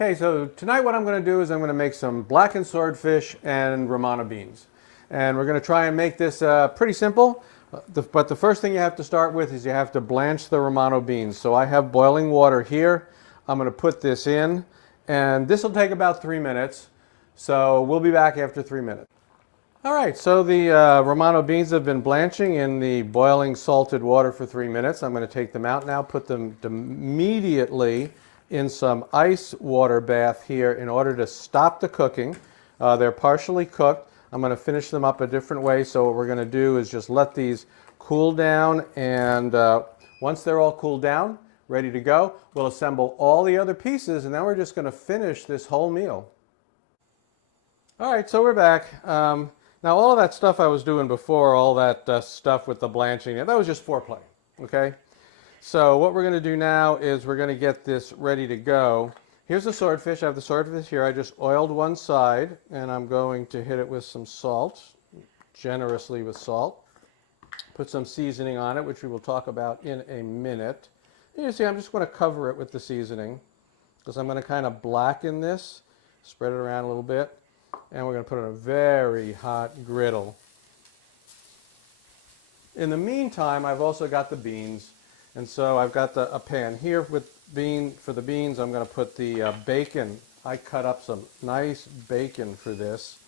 Okay, so tonight what I'm going to do is I'm going to make some blackened swordfish and Romano beans. And we're going to try and make this pretty simple. But the first thing you have to start with is you have to blanch the Romano beans. So I have boiling water here. I'm going to put this in. And this will take about 3 minutes. So we'll be back after 3 minutes. All right, so the Romano beans have been blanching in the boiling salted water for 3 minutes. I'm going to take them out now, put them immediately in some ice water bath here in order to stop the cooking. They're partially cooked. I'm going to finish them up a different way. So what we're going to do is just let these cool down, and once they're all cooled down, ready to go, we'll assemble all the other pieces, and then we're just going to finish this whole meal. All right, so we're back. Now all of that stuff I was doing before, all that stuff with the blanching, that was just foreplay, okay? So what we're going to do now is we're going to get this ready to go. Here's the swordfish. I have the swordfish here. I just oiled one side, and I'm going to hit it with some salt, generously with salt. Put some seasoning on it, which we will talk about in a minute. And you see, I'm just going to cover it with the seasoning because I'm going to kind of blacken this, spread it around a little bit, and we're going to put it on a very hot griddle. In the meantime, I've also got the beans. And so I've got a pan here with for the beans. I'm going to put the bacon. I cut up some nice bacon for this.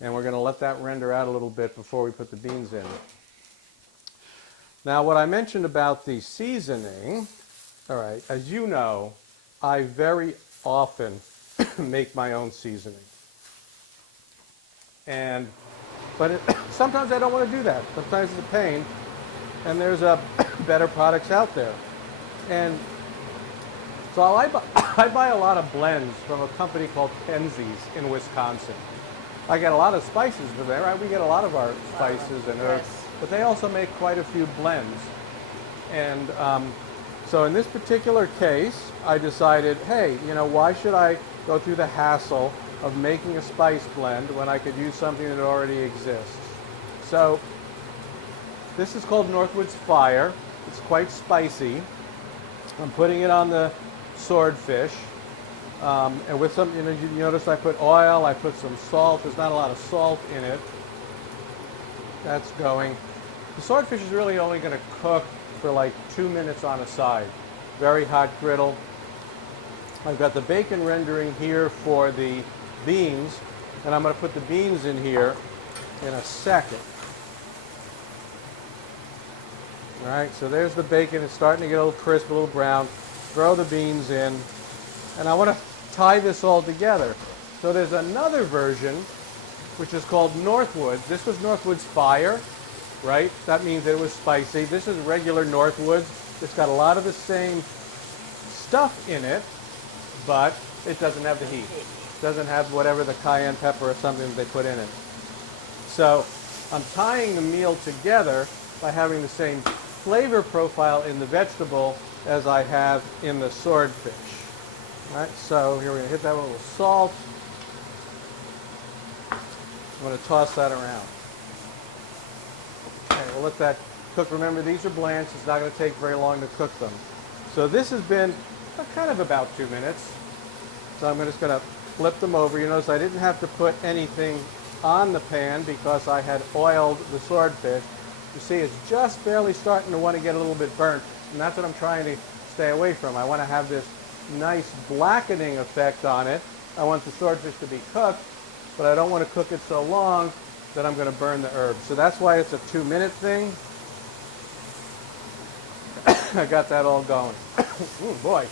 And we're going to let that render out a little bit before we put the beans in. Now what I mentioned about the seasoning, all right, as you know, I very often make my own seasoning. But sometimes I don't want to do that. Sometimes it's a pain. And there's better products out there. And so I buy a lot of blends from a company called Kenzie's in Wisconsin. I get a lot of spices from there, right? We get a lot of our spices and herbs, but they also make quite a few blends. And so in this particular case, I decided, hey, you know, why should I go through the hassle of making a spice blend when I could use something that already exists? So this is called Northwood's Fire. It's quite spicy. I'm putting it on the swordfish. And with some, you know, you notice I put oil, I put some salt. There's not a lot of salt in it. That's going. The swordfish is really only going to cook for like 2 minutes on a side. Very hot griddle. I've got the bacon rendering here for the beans, and I'm going to put the beans in here in a second. All right, so there's the bacon. It's starting to get a little crisp, a little brown. Throw the beans in. And I want to tie this all together. So there's another version, which is called Northwood's. This was Northwood's Fire, right? That means it was spicy. This is regular Northwood's. It's got a lot of the same stuff in it, but it doesn't have the heat. It doesn't have whatever the cayenne pepper or something that they put in it. So I'm tying the meal together by having the same flavor profile in the vegetable as I have in the swordfish. All right, so here we're going to hit that with a little salt. I'm going to toss that around. Okay, we'll let that cook. Remember, these are blanched. It's not going to take very long to cook them. So this has been kind of about 2 minutes. So I'm just going to flip them over. You notice I didn't have to put anything on the pan because I had oiled the swordfish. You see, it's just barely starting to want to get a little bit burnt, and that's what I'm trying to stay away from. I want to have this nice blackening effect on it. I want the swordfish to be cooked, but I don't want to cook it so long that I'm going to burn the herbs. So that's why it's a 2-minute thing. I got that all going. Oh boy.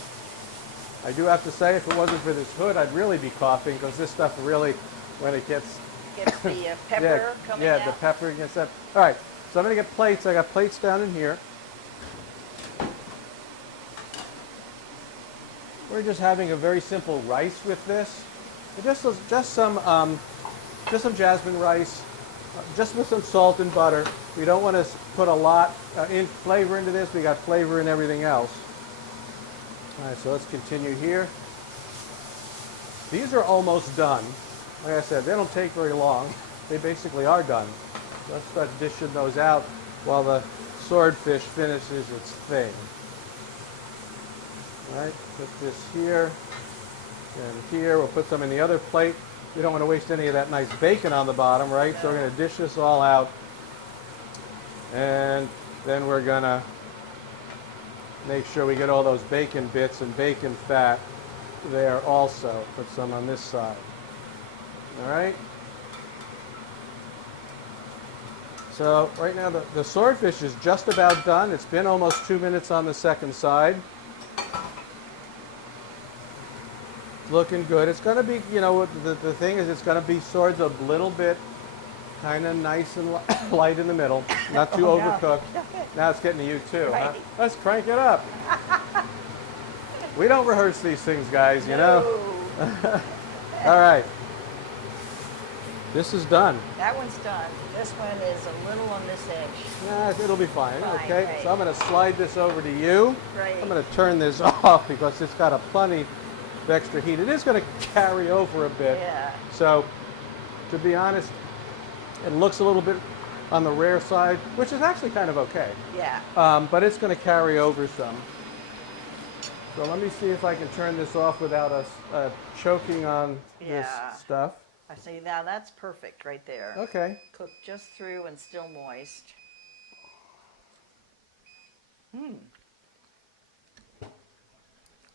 I do have to say, if it wasn't for this hood, I'd really be coughing, because this stuff really, when it gets the pepper coming out. Yeah, the pepper gets that. All right. So I'm going to get plates. I got plates down in here. We're just having a very simple rice with this. Just some jasmine rice, just with some salt and butter. We don't want to put a lot in flavor into this. We got flavor in everything else. All right, so let's continue here. These are almost done. Like I said, they don't take very long. They basically are done. Let's start dishing those out while the swordfish finishes its thing. All right, put this here. And here, we'll put some in the other plate. We don't want to waste any of that nice bacon on the bottom, right? So we're going to dish this all out. And then we're going to make sure we get all those bacon bits and bacon fat there also. Put some on this side. All right? So right now the swordfish is just about done. It's been almost 2 minutes on the second side. Looking good. It's going to be, you know, the thing is it's going to be swords a little bit kind of nice and light in the middle. Not too overcooked. Now it's getting to you too. Right. Huh? Let's crank it up. We don't rehearse these things, guys, you know. All right. This is done. That one's done. This one is a little on this edge. Nah, it'll be fine. Fine, Okay. right. So I'm going to slide this over to you. Right. I'm going to turn this off because it's got a plenty of extra heat. It is going to carry over a bit. Yeah. So, to be honest, it looks a little bit on the rare side, which is actually kind of okay. Yeah. But it's going to carry over some. So let me see if I can turn this off without us choking on this Yeah. stuff. I see, now that's perfect right there. Okay. Cooked just through and still moist.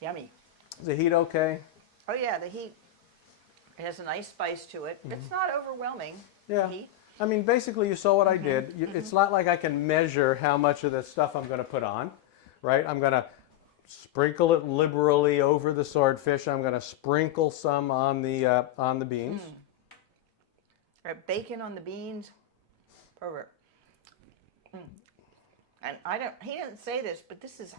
Yummy. Is the heat okay? Oh yeah, the heat, it has a nice spice to it. It's not overwhelming. Yeah. The heat. I mean, basically, you saw what I did. It's not like I can measure how much of this stuff I'm going to put on, right? I'm going to sprinkle it liberally over the swordfish. I'm going to sprinkle some on the beans. Right, bacon on the beans. Perfect. And he didn't say this, but this is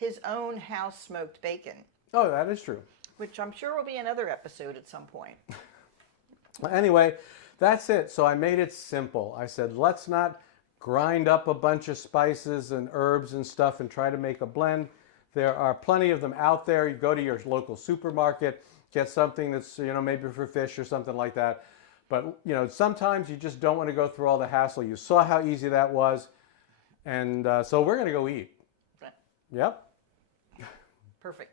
his own house smoked bacon, Oh, that is true. which I'm sure will be another episode at some point. Well, anyway, that's it. So I made it simple. I said, let's not grind up a bunch of spices and herbs and stuff and try to make a blend. There are plenty of them out there. You go to your local supermarket, get something that's, you know, maybe for fish or something like that. But, you know, sometimes you just don't want to go through all the hassle. You saw how easy that was. And so we're going to go eat. But Yep. perfect.